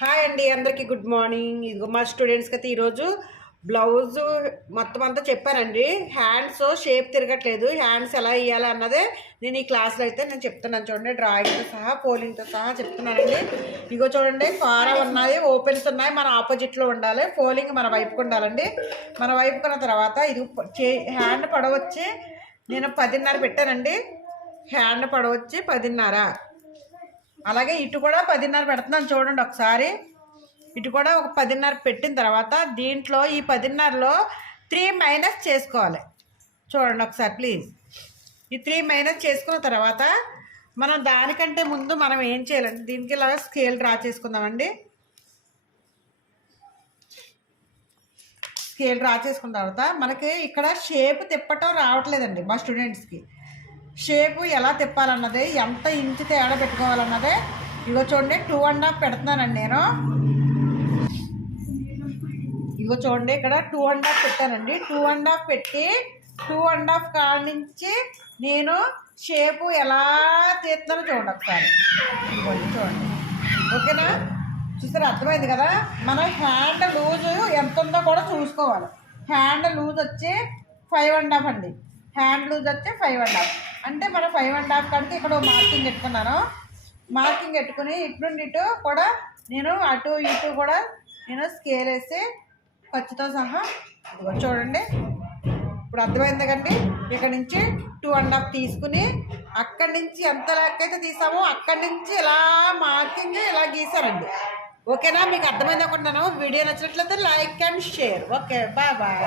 Hi అండి, అందరికీ good morning. ఇదిగో మా స్టూడెంట్స్కి అయితే ఈరోజు బ్లౌజు మొత్తం అంతా చెప్పానండి. హ్యాండ్స్ షేప్ తిరగట్లేదు, హ్యాండ్స్ ఎలా వేయాలి అన్నదే నేను ఈ క్లాస్లో అయితే నేను చెప్తున్నాను. చూడండి, డ్రాయింగ్తో సహా పోలింగ్తో సహా చెప్తున్నానండి. ఇగో చూడండి, ఫారా ఉన్నాయి, ఓపెన్స్ ఉన్నాయి, మన ఆపోజిట్లో ఉండాలి. పోలింగ్ మన వైపుకు ఉండాలండి. మన వైపుకున్న తర్వాత ఇది హ్యాండ్ పడవచ్చి నేను 10:30 పెట్టానండి. హ్యాండ్ పడవచ్చి 10:30. అలాగే ఇటు కూడా 10:30 పెడుతున్నాను చూడండి ఒకసారి. ఇటు కూడా ఒక 10:30 పెట్టిన తర్వాత దీంట్లో ఈ 10:30లో 3 మైనస్ చేసుకోవాలి. చూడండి ఒకసారి ప్లీజ్. ఈ 3 మైనస్ చేసుకున్న తర్వాత మనం దానికంటే ముందు మనం ఏం చేయాలంటే దీనికి ఇలా స్కేల్ డ్రా చేసుకుందామండి. స్కేల్ డ్రా చేసుకున్న తర్వాత మనకి ఇక్కడ షేప్ తిప్పటం రావట్లేదండి మా స్టూడెంట్స్కి. షేపు ఎలా తిప్పాలన్నదే, ఎంత ఇంచు తేడా పెట్టుకోవాలన్నదే ఇగో చూడండి 2.5 పెడుతున్నానండి నేను. ఇగో చూడండి, ఇక్కడ 2.5 పెట్టానండి. 2.5 పెట్టి 2.5 కాడ నుంచి నేను షేపు ఎలా తీస్తున్నానో చూడండి ఒకసారి. ఇదిగోండి చూడండి, ఓకేనా? చూసారు, అర్థమైంది కదా? మన హ్యాండ్ లూజు ఎంత ఉందో కూడా చూసుకోవాలి. హ్యాండ్ లూజ్ వచ్చి 5.5 అండి. హ్యాండ్ లూజ్ వచ్చి 5.5 అంటే మనం 5.5 కాడికి ఇక్కడ మార్కింగ్ పెట్టుకున్నాను. మార్కింగ్ పెట్టుకుని ఇటు నుండి ఇటు కూడా నేను అటు ఇటు కూడా నేను స్కేల్ వేసి ఖర్చుతో సహా చూడండి. ఇప్పుడు అర్థమైంది కండి. ఇక్కడ నుంచి 2.5 తీసుకుని అక్కడి నుంచి ఎంత లెక్కైతే తీసామో అక్కడి నుంచి ఇలా మార్కింగ్ ఇలా గీసానండి. ఓకేనా? మీకు అర్థమైంది అనుకుంటున్నాను. వీడియో నచ్చినట్లయితే like and share. Okay, bye bye.